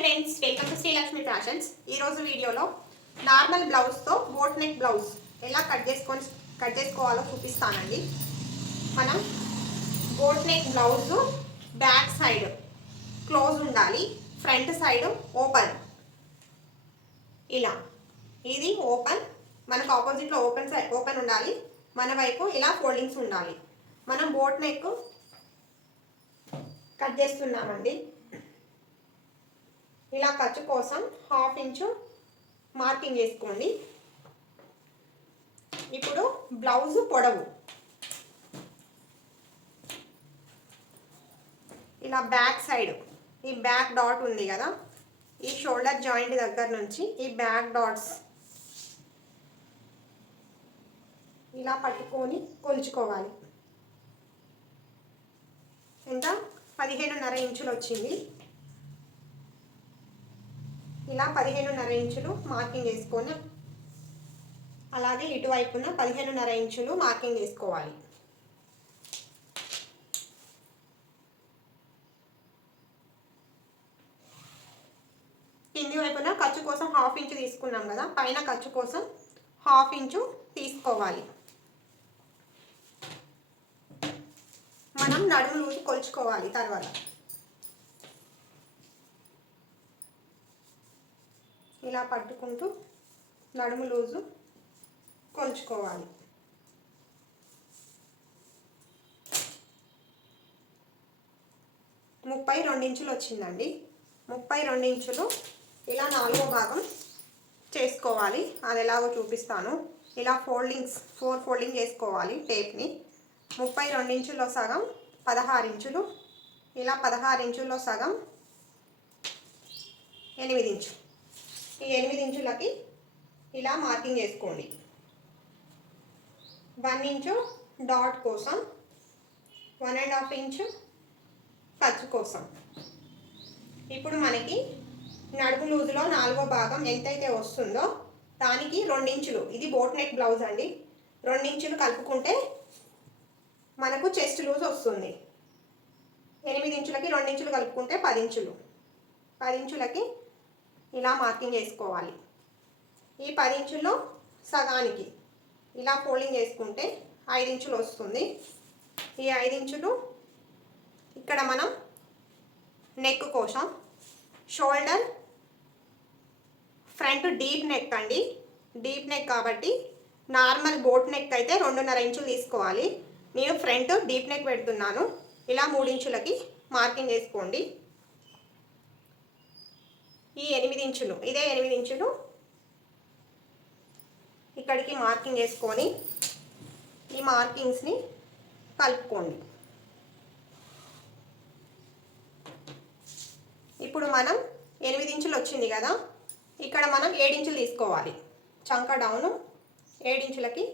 Friends welcome to Srilakshmi fashions ఈరోజు వీడియోలో normal బ్లౌజ్తో బోట్ నెక్ బ్లౌజ్ ఎలా కట్ చేసుకొని కట్ చేసుకోవాలో చూపిస్తానండి. మనం boat neck blouse back side close ఉండాలి ఫ్రంట్ సైడ్ ఓపెన్ ఇలా. ఇది ఓపెన్ మనకు ఆపోజిట్లో ఓపెన్ సైడ్ ఓపెన్ ఉండాలి. మన వైపు ఇలా ఫోల్డింగ్స్ ఉండాలి. మనం బోట్ నెక్ కట్ చేస్తున్నామండి. ఇలా ఖర్చు కోసం హాఫ్ ఇంచు మార్కింగ్ వేసుకోండి ఇప్పుడు బ్లౌజ్ పొడవు. ఇలా బ్యాక్ సైడ్ ఈ బ్యాక్ డాట్ ఉంది కదా ఈ షోల్డర్ జాయింట్ దగ్గర నుంచి ఈ బ్యాక్ డాట్స్ ఇలా పట్టుకొని కొలుచుకోవాలి. ఎంత? పదిహేనున్నర ఇంచులు వచ్చింది. ఇలా పదిహేనున్నర ఇంచులు మార్కింగ్ వేసుకొని అలాగే ఇటువైపున పదిహేనున్నర ఇంచులు మార్కింగ్ వేసుకోవాలి కింది వైపున ఖర్చు కోసం హాఫ్ ఇంచు తీసుకున్నాం కదా పైన ఖర్చు కోసం హాఫ్ ఇంచు తీసుకోవాలి. మనం నడుము లూజు కొలుచుకోవాలి తర్వాత. ఇలా పట్టుకుంటూ నడుము లూజు కొలుచుకోవాలి ముప్పై రెండించులు వచ్చిందండి. ముప్పై రెండించులు ఇలా నాలుగో భాగం చేసుకోవాలి. అది ఎలాగో చూపిస్తాను. ఇలా ఫోల్డింగ్స్ ఫోర్ ఫోల్డింగ్ చేసుకోవాలి టేప్ని. ముప్పై రెండించుల్లో సగం పదహారు ఇంచులు ఇలా పదహారు ఇంచుల్లో సగం ఎనిమిది ఇంచు ఈ ఎనిమిది ఇంచులకి ఇలా మార్కింగ్ చేసుకోండి. వన్ ఇంచు డాట్ కోసం వన్ అండ్ హాఫ్ ఇంచు ఖర్చు కోసం. ఇప్పుడు మనకి నడుము లూజులో నాలుగో భాగం ఎంతైతే వస్తుందో దానికి రెండించులు. ఇది బోట్ నెక్ బ్లౌజ్ అండి. రెండించులు కలుపుకుంటే మనకు చెస్ట్ లూజ్ వస్తుంది. ఎనిమిది ఇంచులకి రెండించులు కలుపుకుంటే పది ఇంచులు పది ఇంచులకి ఇలా మార్కింగ్ చేసుకోవాలి. ఈ పది ఇంచుల్లో సగానికి ఇలా ఫోల్డింగ్ చేసుకుంటే ఐదు ఇంచులు వస్తుంది. ఈ ఐదు ఇంచులు ఇక్కడ మనం నెక్ కోసం షోల్డర్ ఫ్రంట్ డీప్ నెక్ అండి. డీప్ నెక్ కాబట్టి నార్మల్ బోట్ నెక్ అయితే రెండున్నర ఇంచులు తీసుకోవాలి. నేను ఫ్రంట్ డీప్ నెక్ పెడుతున్నాను. ఇలా మూడు ఇంచులకి మార్కింగ్ చేసుకోండి. ఈ ఎనిమిది ఇంచులు ఇదే ఎనిమిది ఇంచులు ఇక్కడికి మార్కింగ్ వేసుకొని ఈ మార్కింగ్స్ని కలుపుకోండి. ఇప్పుడు మనం ఎనిమిది ఇంచులు వచ్చింది కదా ఇక్కడ మనం ఏడించులు తీసుకోవాలి. చంక డౌను ఏడించులకి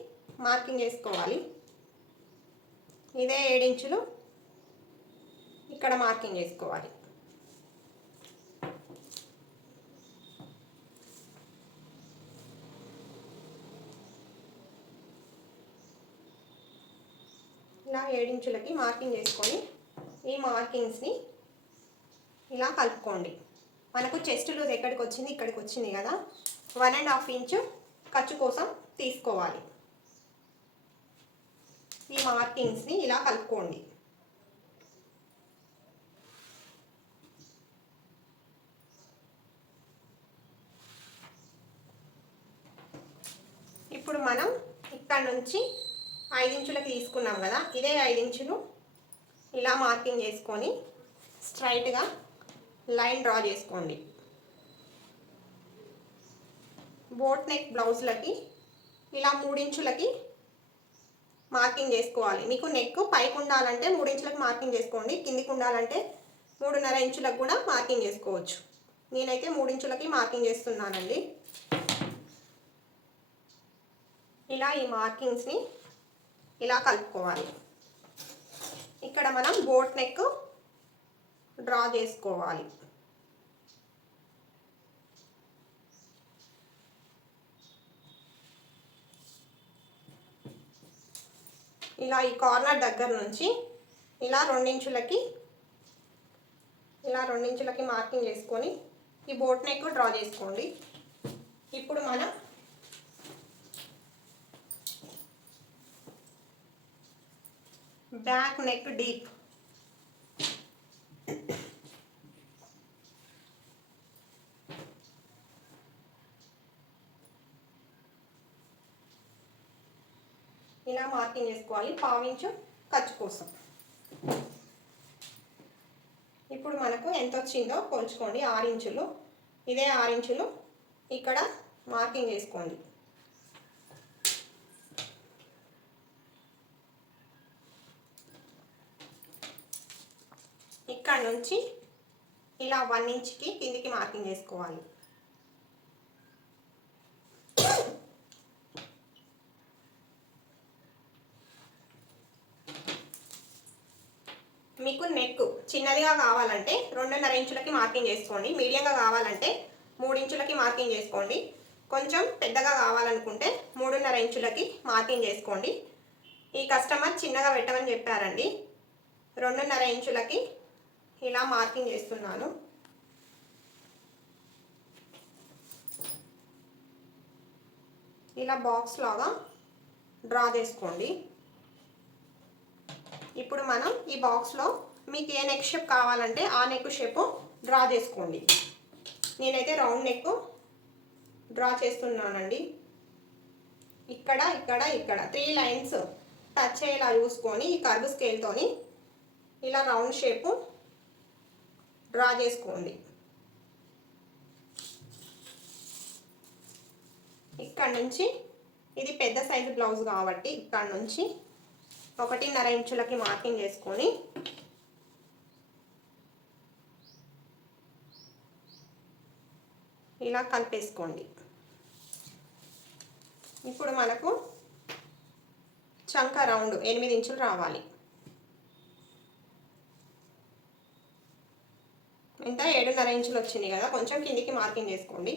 మార్కింగ్ వేసుకోవాలి. ఇదే ఏడించులు ఇక్కడ మార్కింగ్ చేసుకోవాలి ఇలా ఏడించులకి మార్కింగ్ చేసుకొని ఈ మార్కింగ్స్ని ఇలా కలుపుకోండి. మనకు చెస్ట్ లూజ్ ఎక్కడికి వచ్చింది ఇక్కడికి వచ్చింది కదా. వన్ అండ్ హాఫ్ ఇంచు ఖర్చు కోసం తీసుకోవాలి. ఈ మార్కింగ్స్ని ఇలా కలుపుకోండి. ఇప్పుడు మనం ఇక్కడ నుంచి ఐదించులకి తీసుకున్నాం కదా ఇదే ఐదించులు ఇలా మార్కింగ్ చేసుకొని స్ట్రైట్గా లైన్ డ్రా చేసుకోండి. బోట్ నెక్ బ్లౌజ్లకి ఇలా మూడించులకి మార్కింగ్ చేసుకోవాలి. మీకు నెక్ పైకి ఉండాలంటే మూడించులకు మార్కింగ్ చేసుకోండి కిందికి ఉండాలంటే మూడున్నర ఇంచులకు కూడా మార్కింగ్ చేసుకోవచ్చు. నేనైతే మూడించులకి మార్కింగ్ చేస్తున్నానండి. ఇలా ఈ మార్కింగ్స్ని ఇలా కలుపుకోవాలి. ఇక్కడ మనం బోట్ నెక్ డ్రా చేసుకోవాలి. ఇలా ఈ కార్నర్ దగ్గర నుంచి ఇలా రెండించులకి ఇలా రెండించులకి మార్కింగ్ చేసుకొని ఈ బోట్ నెక్ డ్రా చేసుకోండి. ఇప్పుడు మనం బ్యాక్ నెక్ డీప్. ఇలా మార్కింగ్ చేసుకోవాలి. పావించు ఖర్చు కోసం. ఇప్పుడు మనకు ఎంత వచ్చిందో కొంచుకోండి ఆరు ఇంచులు. ఇదే ఆరు ఇంచులు. ఇక్కడ మార్కింగ్ చేసుకోండి. వచ్చి ఇలా వన్ ఇంచ్కి కిందికి మార్కింగ్ చేసుకోవాలి. మీకు నెక్ చిన్నదిగా కావాలంటే రెండున్నర ఇంచులకి మార్కింగ్ చేసుకోండి. మీడియంగా కావాలంటే మూడు ఇంచులకి మార్కింగ్ చేసుకోండి. కొంచెం పెద్దగా కావాలనుకుంటే మూడున్నర ఇంచులకి మార్కింగ్ చేసుకోండి. ఈ కస్టమర్ చిన్నగా పెట్టమని చెప్పారండి. రెండున్నర ఇంచులకి ఇలా మార్కింగ్ చేస్తున్నాను. ఇలా బాక్స్ లాగా డ్రా చేసుకోండి. ఇప్పుడు మనం ఈ బాక్స్లో మీకు ఏ నెక్ షేప్ కావాలంటే ఆ నెక్ షేప్ డ్రా చేసుకోండి. నేనైతే రౌండ్ నెక్ డ్రా చేస్తున్నానండి. ఇక్కడ ఇక్కడ ఇక్కడ త్రీ లైన్స్ టచ్ అయ్యేలా చూసుకొని ఈ కర్వ్ స్కేల్తోని ఇలా రౌండ్ షేపు డ్రా చేసుకోండి. ఇక్కడ నుంచి ఇది పెద్ద సైజు బ్లౌజ్ కాబట్టి ఇక్కడ నుంచి ఒకటిన్నర ఇంచులకి మార్కింగ్ చేసుకొని ఇలా కలిపేసుకోండి. ఇప్పుడు మనకు చంక రౌండ్ ఎనిమిది ఇంచులు రావాలి. ఎంత ఏడున్నర ఇంచులు వచ్చింది కదా కొంచెం కిందికి మార్కింగ్ చేసుకోండి.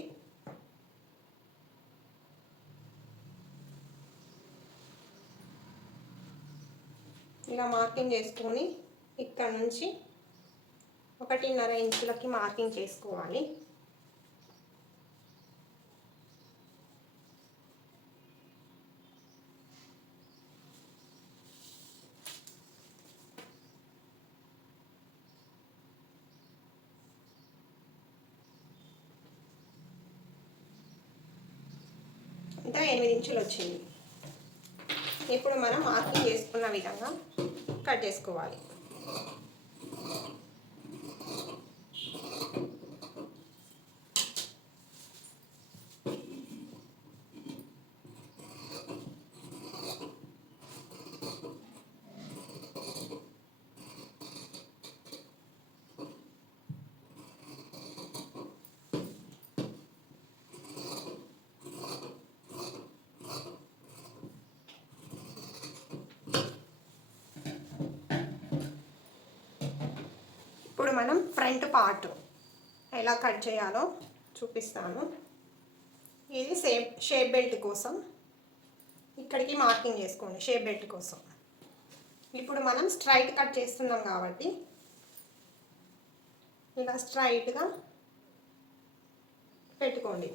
ఇలా మార్కింగ్ చేసుకొని ఇక్కడ నుంచి ఒకటిన్నర ఇంచులకి మార్కింగ్ చేసుకోవాలి. ఎనిమిది ఇంచులు వచ్చింది. ఇప్పుడు మనం మార్కింగ్ చేసుకున్న విధంగా కట్ చేసుకోవాలి ఇప్పుడు మనం ఫ్రంట్ పార్ట్ ఎలా కట్ చేయాలో చూపిస్తాను. ఇది షేప్ షేప్ బెల్ట్ కోసం. ఇక్కడికి మార్కింగ్ చేసుకోండి షేప్ బెల్ట్ కోసం. ఇప్పుడు మనం స్ట్రైట్ కట్ చేస్తున్నాం కాబట్టి ఇలా స్ట్రైట్గా పెట్టుకోండి.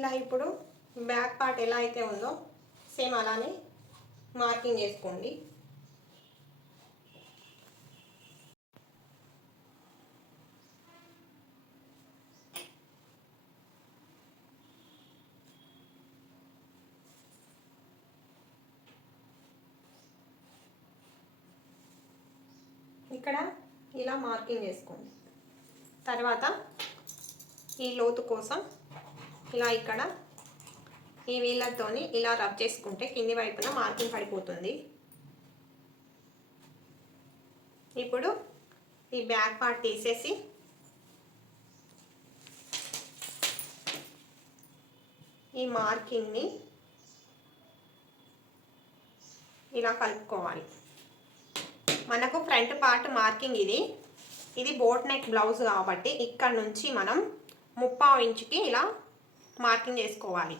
ఇలా ఇప్పుడు బ్యాక్ పార్ట్ ఎలా అయితే ఉందో సేమ్ అలానే మార్కింగ్ చేసుకోండి. ఇక్కడ ఇలా మార్కింగ్ చేసుకోండి. తర్వాత ఈ లోతు కోసం ఇలా ఇక్కడ ఈ వీళ్ళతోని ఇలా రబ్ చేసుకుంటే కింది వైపున మార్కింగ్ పడిపోతుంది. ఇప్పుడు ఈ బ్యాక్ పార్ట్ తీసేసి ఈ మార్కింగ్ని ఇలా కలుపుకోవాలి. మనకు ఫ్రంట్ పార్ట్ మార్కింగ్ ఇది. ఇది బోట్ నెక్ బ్లౌజ్ కాబట్టి ఇక్కడ నుంచి మనం ముప్పావు ఇంచుకి ఇలా మార్కింగ్ చేసుకోవాలి.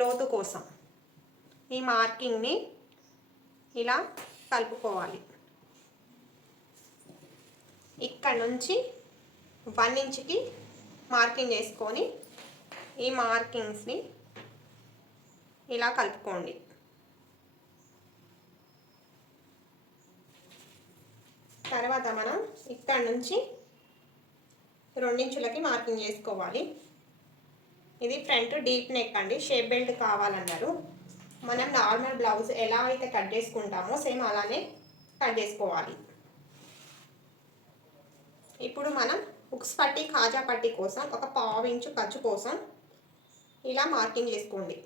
లోతు కోసం ఈ మార్కింగ్ని ఇలా కలుపుకోవాలి. ఇక్కడ నుంచి వన్ ఇంచ్కి మార్కింగ్ చేసుకొని ఈ మార్కింగ్స్ని ఇలా కలుపుకోండి. తర్వాత మనం ఇక్కడ నుంచి రెండించులకి మార్కింగ్ చేసుకోవాలి. ఇది ఫ్రంట్ డీప్ నెక్ అండి షేప్ బెల్ట్ కావాలన్నారు. మనం నార్మల్ బ్లౌజ్ ఎలా అయితే కట్ చేసుకుంటామో సేమ్ అలానే కట్ చేసుకోవాలి. ఇప్పుడు మనం ఉక్స్ పట్టి కాజా పట్టి కోసం ఒక పావు ఇంచు ఖర్చు కోసం ఇలా మార్కింగ్ చేసుకోండి.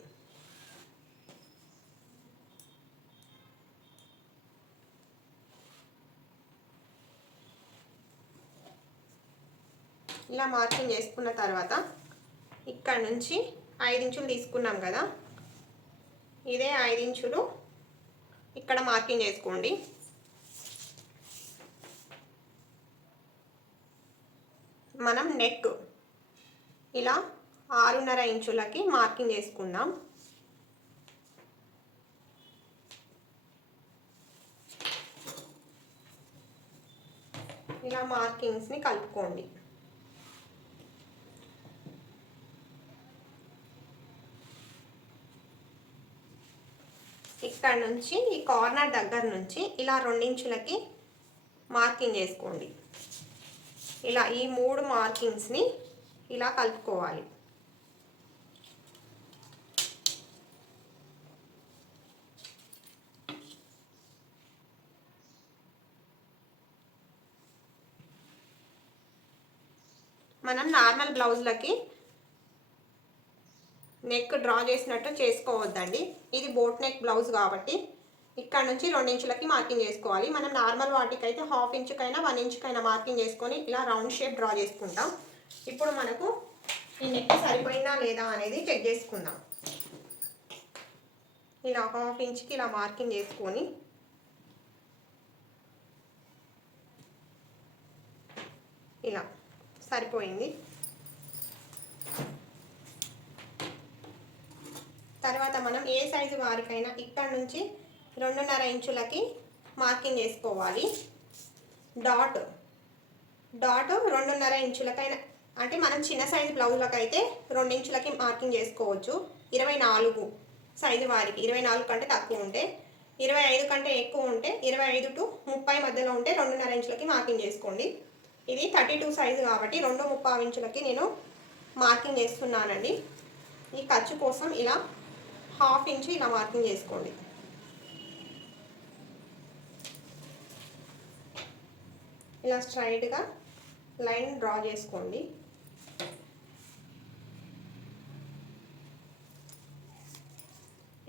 ఇలా మార్కింగ్ చేసుకున్న తర్వాత ఇక్కడ నుంచి ఐదించులు తీసుకున్నాం కదా. ఇదే ఐదించులు. ఇక్కడ మార్కింగ్ చేసుకోండి. మనం నెక్ ఇలా ఆరున్నర ఇంచులకి మార్కింగ్ చేసుకుందాం. ఇలా మార్కింగ్స్ని కలుపుకోండి. ఇక్కడ నుంచి ఈ కార్నర్ దగ్గర నుంచి ఇలా రెండించులకి మార్కింగ్ చేసుకోండి. ఇలా ఈ మూడు మార్కింగ్స్ని ఇలా కలుపుకోవాలి. మనం నార్మల్ బ్లౌజ్లకి నెక్ డ్రా చేసినట్టు చేసుకోవద్దండి. ఇది బోట్ నెక్ బ్లౌజ్ కాబట్టి ఇక్కడ నుంచి రెండు ఇంచులకి మార్కింగ్ చేసుకోవాలి. మనం నార్మల్ వాటికైతే హాఫ్ ఇంచుకైనా వన్ ఇంచుకైనా మార్కింగ్ చేసుకొని ఇలా రౌండ్ షేప్ డ్రా చేసుకుంటాం. ఇప్పుడు మనకు ఈ నెక్ సరిపోయిందా లేదా అనేది చెక్ చేసుకుందాం. ఇలా హాఫ్ ఇంచ్కి ఇలా మార్కింగ్ చేసుకొని ఇలా సరిపోయింది. తర్వాత మనం ఏ సైజు వారికైనా ఇక్కడ నుంచి రెండున్నర ఇంచులకి మార్కింగ్ చేసుకోవాలి. డాట్ డాట్ రెండున్నర ఇంచులకైనా అంటే మనం చిన్న సైజు బ్లౌజ్లకు అయితే రెండు ఇంచులకి మార్కింగ్ చేసుకోవచ్చు. ఇరవై నాలుగు సైజు వారికి. ఇరవై నాలుగు కంటే తక్కువ ఉంటే ఇరవై ఐదు కంటే ఎక్కువ ఉంటే ఇరవై ఐదు టు ముప్పై మధ్యలో ఉంటే రెండున్నర ఇంచులకి మార్కింగ్ చేసుకోండి. ఇది థర్టీ టూ సైజు కాబట్టి రెండు ముప్పై ఇంచులకి నేను మార్కింగ్ చేస్తున్నానండి. ఈ ఖర్చు కోసం ఇలా హాఫ్ ఇంచ్ ఇలా మార్కింగ్ చేసుకోండి. ఇలా స్ట్రైట్గా లైన్ డ్రా చేసుకోండి.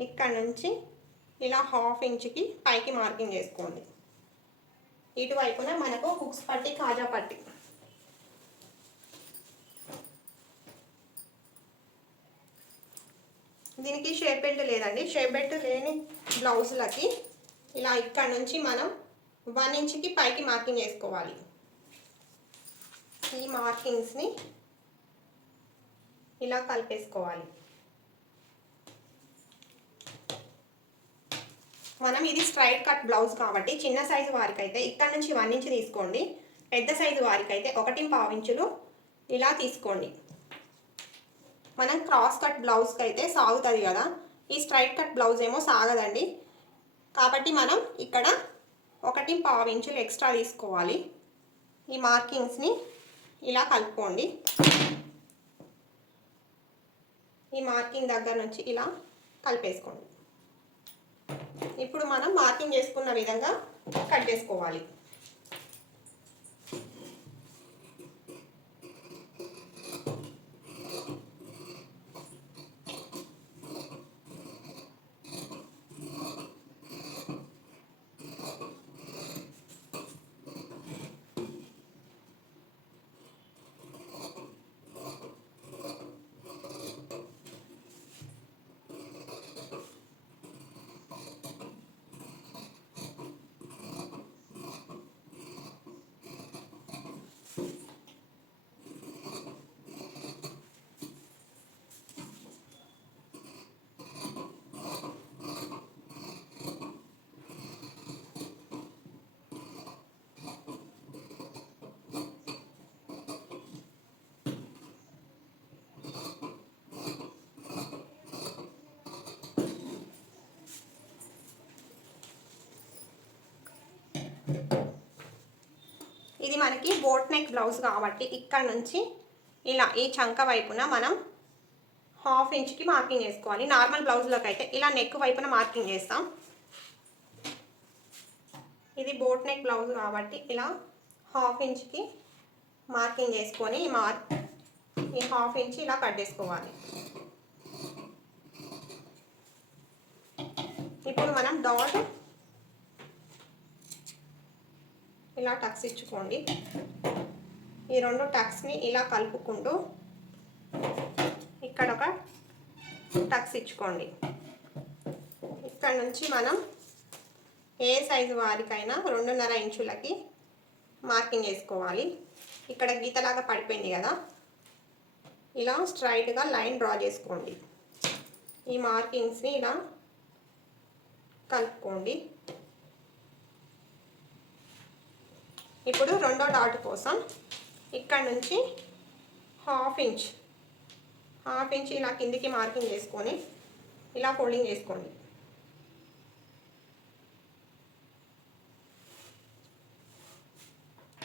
ఇక్కడ నుంచి ఇలా హాఫ్ ఇంచ్కి పైకి మార్కింగ్ చేసుకోండి. ఇటువైపున మనకు హుక్స్ పట్టి కాజా పట్టి. దీనికి షేప్ బెల్ట్ లేదండి. షేప్ బెల్ట్ లేని బ్లౌజులకి ఇలా ఇక్కడ నుంచి మనం వన్ ఇంచ్కి పైకి మార్కింగ్ చేసుకోవాలి. ఈ మార్కింగ్స్ని ఇలా కలిపేసుకోవాలి. మనం ఇది స్ట్రైట్ కట్ బ్లౌజ్ కాబట్టి చిన్న సైజు వారికి అయితే ఇక్కడ నుంచి వన్ ఇంచ్ తీసుకోండి. పెద్ద సైజు వారికి అయితే ఒకటి పావించులు ఇలా తీసుకోండి. మనం క్రాస్ కట్ బ్లౌజ్కి అయితే సాగుతుంది కదా. ఈ స్ట్రైట్ కట్ బ్లౌజ్ ఏమో సాగదండి. కాబట్టి మనం ఇక్కడ ఒకటి పావు ఇంచులు ఎక్స్ట్రా తీసుకోవాలి. ఈ మార్కింగ్స్ని ఇలా కలుపుకోండి. ఈ మార్కింగ్ దగ్గర నుంచి ఇలా కలిపేసుకోండి. ఇప్పుడు మనం మార్కింగ్ చేసుకున్న విధంగా కట్ చేసుకోవాలి. ఇది మనకి బోట్ నెక్ బ్లౌజ్ కాబట్టి ఇక్కడ నుంచి ఇలా ఈ చంక వైపున మనం హాఫ్ ఇంచ్కి మార్కింగ్ చేసుకోవాలి. నార్మల్ బ్లౌజ్లోకి అయితే ఇలా నెక్ వైపున మార్కింగ్ చేస్తాం. ఇది బోట్ నెక్ బ్లౌజ్ కాబట్టి ఇలా హాఫ్ ఇంచ్కి మార్కింగ్ చేసుకొని మార్ ఈ హాఫ్ ఇంచ్ ఇలా కట్ చేసుకోవాలి. ఇప్పుడు మనం డాట్ ఇలా టక్స్ ఇచ్చుకోండి. ఈ రెండు టక్స్ని ఇలా కలుపుకుంటూ ఇక్కడ ఒక టక్స్ ఇచ్చుకోండి. ఇక్కడ నుంచి మనం ఏ సైజు వారికైనా రెండున్నర ఇంచులకి మార్కింగ్ వేసుకోవాలి. ఇక్కడ గీతలాగా పడిపోయింది కదా. ఇలా స్ట్రైట్గా లైన్ డ్రా చేసుకోండి. ఈ మార్కింగ్స్ని ఇలా కలుపుకోండి. ఇప్పుడు రెండో డాట్ కోసం ఇక్కడ నుంచి హాఫ్ ఇంచ్ హాఫ్ ఇంచ్ ఇలా కిందికి మార్కింగ్ చేసుకొని ఇలా ఫోల్డింగ్ చేసుకోండి.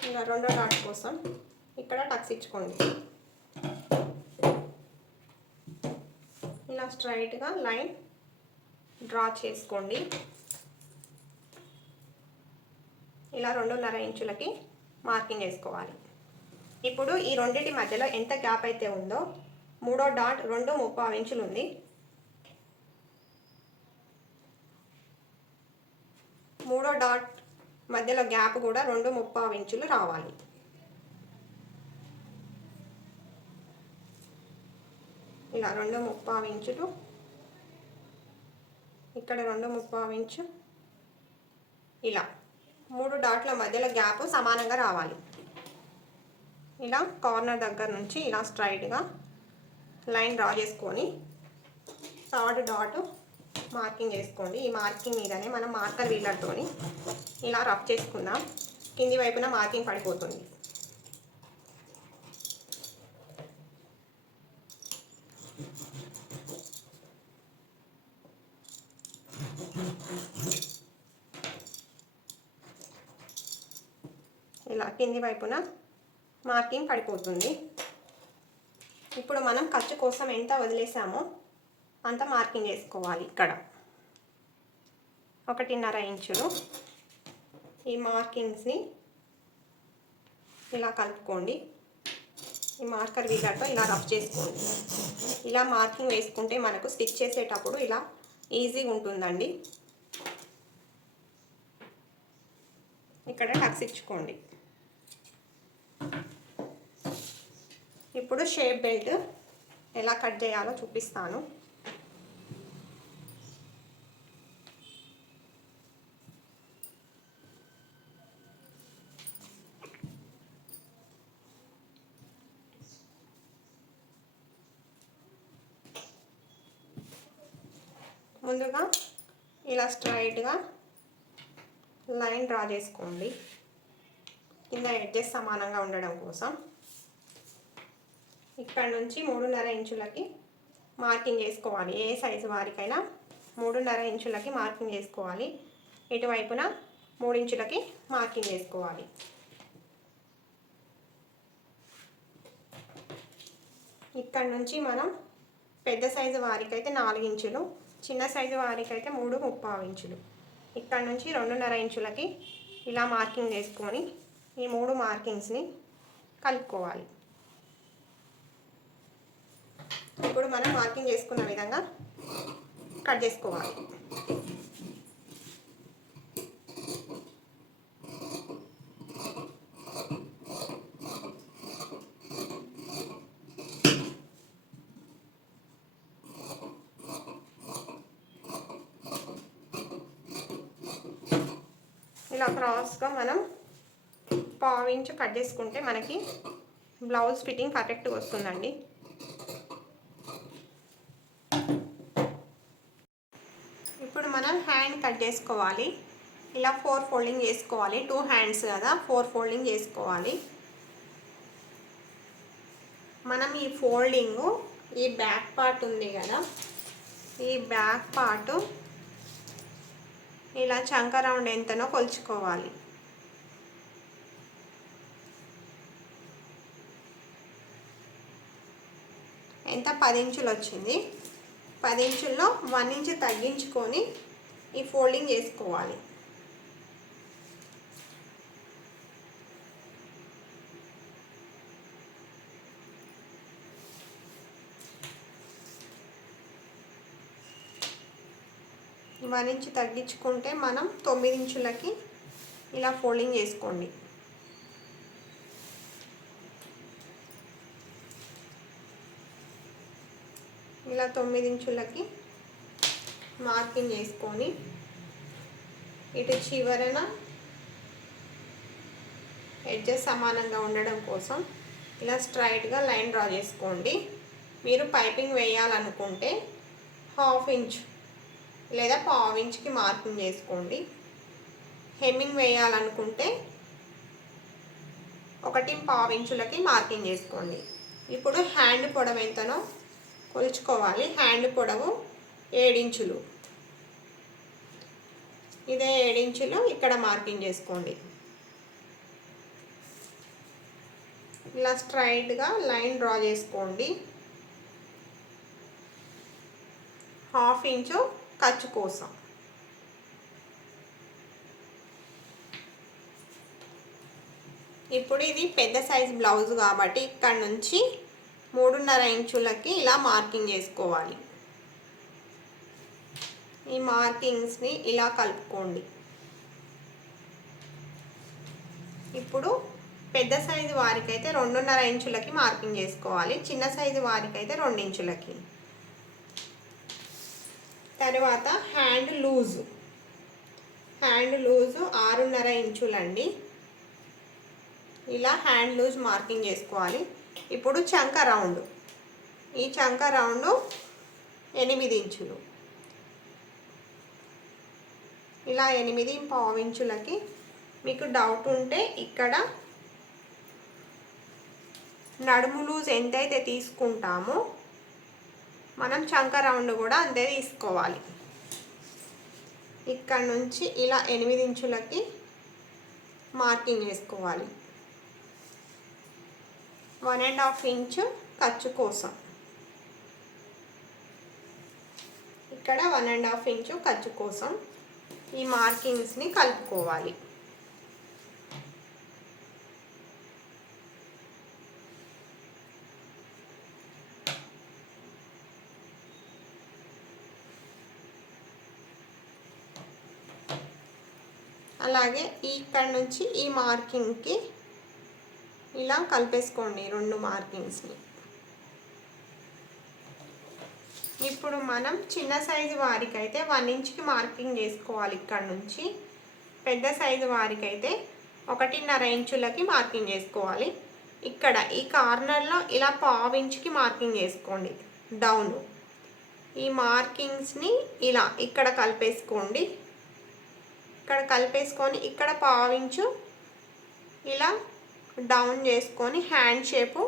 ఇలా రెండో డాట్ కోసం ఇక్కడ టక్స్ ఇచ్చుకోండి. ఇలా స్ట్రైట్గా లైన్ డ్రా చేసుకోండి. ఇలా రెండున్నర ఇంచులకి మార్కింగ్ వేసుకోవాలి ఇప్పుడు ఈ రెండింటి మధ్యలో ఎంత గ్యాప్ అయితే ఉందో మూడో డాట్ రెండు ముప్పై ఇంచులు ఉంది. మూడో డాట్ మధ్యలో గ్యాప్ కూడా రెండు ముప్పై ఇంచులు రావాలి. ఇలా రెండు ముప్పై ఇంచులు. ఇక్కడ రెండు ముప్పై ఇంచు. ఇలా. మూడు డాట్ల మధ్యలో గ్యాప్ సమానంగా రావాలి. ఇలా కార్నర్ దగ్గర నుంచి ఇలా స్ట్రైట్గా లైన్ డ్రా చేసుకొని థర్డ్ డాట్ మార్కింగ్ చేసుకోండి. ఈ మార్కింగ్ మీదనే మనం మార్కర్ వీలర్తోని ఇలా రఫ్ చేసుకుందాం. కింది వైపున మార్కింగ్ పడిపోతుంది ఇలా కింది వైపున మార్కింగ్ పడిపోతుంది. ఇప్పుడు మనం ఖర్చు కోసం ఎంత వదిలేసామో అంత మార్కింగ్ చేసుకోవాలి ఇక్కడ. ఒకటిన్నర ఇంచులు ఈ మార్కింగ్స్ని ఇలా కలుపుకోండి. ఈ మార్కర్ వీలర్తో ఇలా రఫ్ చేసుకోండి. ఇలా మార్కింగ్ వేసుకుంటే మనకు స్టిచ్ చేసేటప్పుడు ఇలా ఈజీగా ఉంటుందండి. ఇక్కడ టక్స్ ఇచ్చుకోండి. ఇప్పుడు షేప్ బెల్ట్ ఎలా కట్ చేయాలో చూపిస్తాను. ముందుగా ఇలా స్ట్రైట్గా లైన్ డ్రా చేసుకోండి. కింద ఎడ్జెస్ సమానంగా ఉండడం కోసం. ఇక్కడ నుంచి మూడున్నర ఇంచులకి మార్కింగ్ చేసుకోవాలి. ఏ సైజు వారికైనా మూడున్నర ఇంచులకి మార్కింగ్ చేసుకోవాలి. ఇటువైపున మూడు ఇంచులకి మార్కింగ్ చేసుకోవాలి. ఇక్కడ నుంచి మనం పెద్ద సైజు వారికైతే నాలుగు ఇంచులు చిన్న సైజు వారికి అయితే మూడు ముప్పావు ఇంచులు. ఇక్కడ నుంచి రెండున్నర ఇంచులకి ఇలా మార్కింగ్ చేసుకొని ఈ మూడు మార్కింగ్స్ని కలుపుకోవాలి. ఇప్పుడు మనం మార్కింగ్ చేసుకున్న విధంగా కట్ చేసుకోవాలి. ఇలా క్రాస్గా మనం పావించి కట్ చేసుకుంటే మనకి బ్లౌజ్ ఫిట్టింగ్ పర్ఫెక్ట్గా వస్తుందండి. చేసుకోవాలి ఇలా ఫోర్ ఫోల్డింగ్ చేసుకోవాలి టూ హ్యాండ్స్ కదా ఫోర్ ఫోల్డింగ్ చేసుకోవాలి మనం ఈ ఫోల్డింగు ఈ బ్యాక్ పార్ట్ ఉంది కదా ఈ బ్యాక్ పార్ట్ ఇలా చంక రౌండ్ ఎంతనో కొలుచుకోవాలి. ఎంత? పది ఇంచులు వచ్చింది. పది ఇంచుల్లో వన్ ఇంచు తగ్గించుకొని ఈ ఫోల్డింగ్ చేసుకోవాలి. వన్ ఇంచ్ తగ్గించుకుంటే మనం తొమ్మిది ఇంచులకి ఇలా ఫోల్డింగ్ చేసుకోండి. ఇలా తొమ్మిది ఇంచులకి మార్కింగ్ చేసుకొని ఇటు చివరన ఎడ్జెస్ సమానంగా ఉండడం కోసం ఇలా స్ట్రైట్గా లైన్ డ్రా చేసుకోండి. మీరు పైపింగ్ వేయాలనుకుంటే హాఫ్ ఇంచ్ లేదా పావు ఇంచ్కి మార్కింగ్ చేసుకోండి. హెమ్మింగ్ వేయాలనుకుంటే ఒకటి పావు ఇంచులకి మార్కింగ్ చేసుకోండి. ఇప్పుడు హ్యాండ్ పొడవు ఎంతనో కొలుచుకోవాలి. హ్యాండ్ పొడవు ఏడించులు. ఇదే ఏడించులు ఇక్కడ మార్కింగ్ చేసుకోండి. ఇలా స్ట్రైట్గా లైన్ డ్రా చేసుకోండి. హాఫ్ ఇంచు ఖర్చు కోసం. ఇప్పుడు ఇది పెద్ద సైజ్ బ్లౌజ్ కాబట్టి ఇక్కడ నుంచి మూడున్నర ఇంచులకి ఇలా మార్కింగ్ చేసుకోవాలి. ఈ మార్కింగ్స్ని ఇలా కలుపుకోండి. ఇప్పుడు పెద్ద సైజు వారికైతే రెండున్నర ఇంచులకి మార్కింగ్ చేసుకోవాలి. చిన్న సైజు వారికైతే రెండు ఇంచులకి. తర్వాత హ్యాండ్ లూజు. హ్యాండ్ లూజు ఆరున్నర ఇంచులండి. ఇలా హ్యాండ్ లూజ్ మార్కింగ్ చేసుకోవాలి. ఇప్పుడు చంక రౌండ్. ఈ చంక రౌండ్ ఎనిమిది ఇంచులు. ఇలా ఎనిమిది పావు ఇంచులకి మీకు డౌట్ ఉంటే ఇక్కడ నడుము లూజ్ ఎంతైతే తీసుకుంటామో మనం చంక రౌండ్ కూడా అంతే తీసుకోవాలి. ఇక్కడ నుంచి ఇలా ఎనిమిది ఇంచులకి మార్కింగ్ వేసుకోవాలి. వన్ అండ్ హాఫ్ ఇంచు ఖర్చు కోసం. ఇక్కడ వన్ అండ్ హాఫ్ ఇంచు ఖర్చు కోసం ఈ మార్కింగ్స్ని కలుపుకోవాలి. అలాగే ఇక్కడ నుంచి ఈ మార్కింగ్కి ఇలా కలిపేసుకోండి రెండు మార్కింగ్స్ని. ఇప్పుడు మనం చిన్న సైజు వారికి అయితే వన్ ఇంచ్కి మార్కింగ్ చేసుకోవాలి ఇక్కడ నుంచి. పెద్ద సైజు వారికి అయితే ఒకటిన్నర ఇంచులకి మార్కింగ్ చేసుకోవాలి. ఇక్కడ ఈ కార్నర్లో ఇలా పావు ఇంచుకి మార్కింగ్ చేసుకోండి. డౌన్ ఈ మార్కింగ్స్ని ఇలా ఇక్కడ కలిపేసుకోండి. ఇక్కడ కలిపేసుకొని ఇక్కడ పావించు ఇలా డౌన్ చేసుకొని హ్యాండ్ షేపు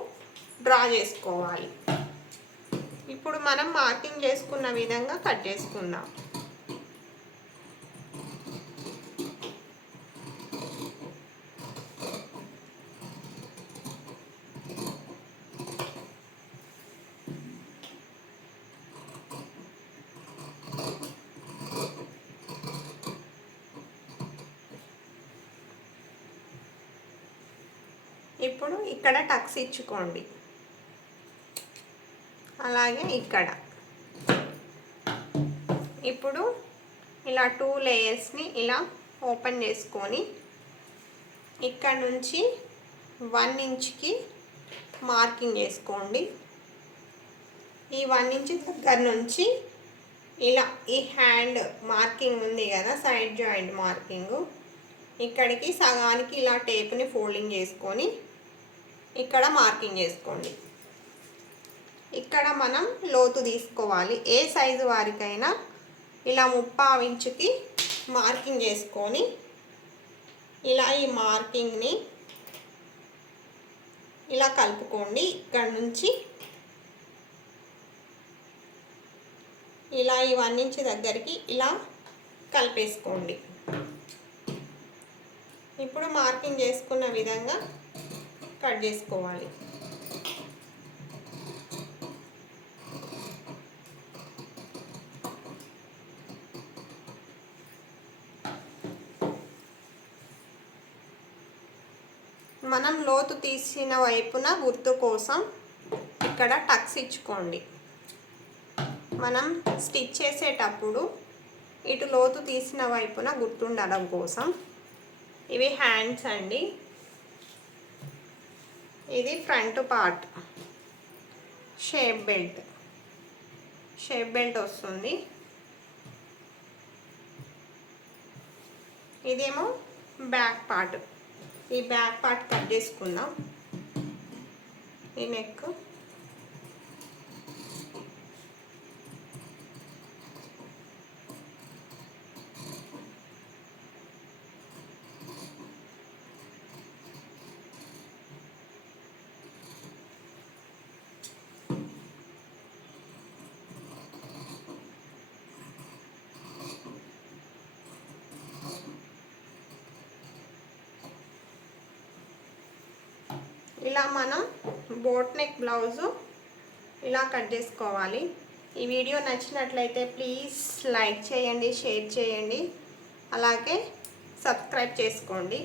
డ్రా చేసుకోవాలి. ఇప్పుడు మనం మార్కింగ్ చేసుకున్న విధంగా కట్ చేసుకుందాం. ఇప్పుడు ఇక్కడ టక్స్ ఇచ్చుకోండి. అలాగే ఇక్కడ. ఇప్పుడు ఇలా టూ లేయర్స్ని ఇలా ఓపెన్ చేసుకొని ఇక్కడ నుంచి వన్ ఇంచ్కి మార్కింగ్ చేసుకోండి. ఈ వన్ ఇంచ్ దగ్గర నుంచి ఇలా ఈ హ్యాండ్ మార్కింగ్ ఉంది కదా సైడ్ జాయింట్ మార్కింగ్ ఇక్కడికి సగానికి ఇలా టేప్ని ఫోల్డింగ్ చేసుకొని ఇక్కడ మార్కింగ్ చేసుకోండి. ఇక్కడ మనం లోతు తీసుకోవాలి. ఏ సైజు వారికైనా ఇలా ముప్పావు ఇంచుకి మార్కింగ్ చేసుకొని ఇలా ఈ మార్కింగ్ని ఇలా కలుపుకోండి. ఇక్కడ నుంచి ఇలా ఈ వన్ ఇంచ్ దగ్గరికి ఇలా కలిపేసుకోండి. ఇప్పుడు మార్కింగ్ చేసుకున్న విధంగా కట్ చేసుకోవాలి మనం లోతు తీసిన వైపున గుర్తు కోసం ఇక్కడ టక్స్ ఇచ్చుకోండి. మనం స్టిచ్ చేసేటప్పుడు ఇటు లోతు తీసిన వైపున గుర్తుండడం కోసం ఇవి హ్యాండ్స్ అండి. ఇది front part. Shape belt. Shape belt వస్తుంది. ఇదేమో బ్యాక్ పార్ట్. ఈ బ్యాక్ పార్ట్ కట్ చేసుకుందాం. ఈ నెక్ ఇలా మనం బోట్ నెక్ బ్లౌజు ఇలా కట్ చేసుకోవాలి. ఈ వీడియో నచ్చినట్లయితే ప్లీజ్ లైక్ చేయండి షేర్ చేయండి. అలాగే సబ్స్క్రైబ్ చేసుకోండి.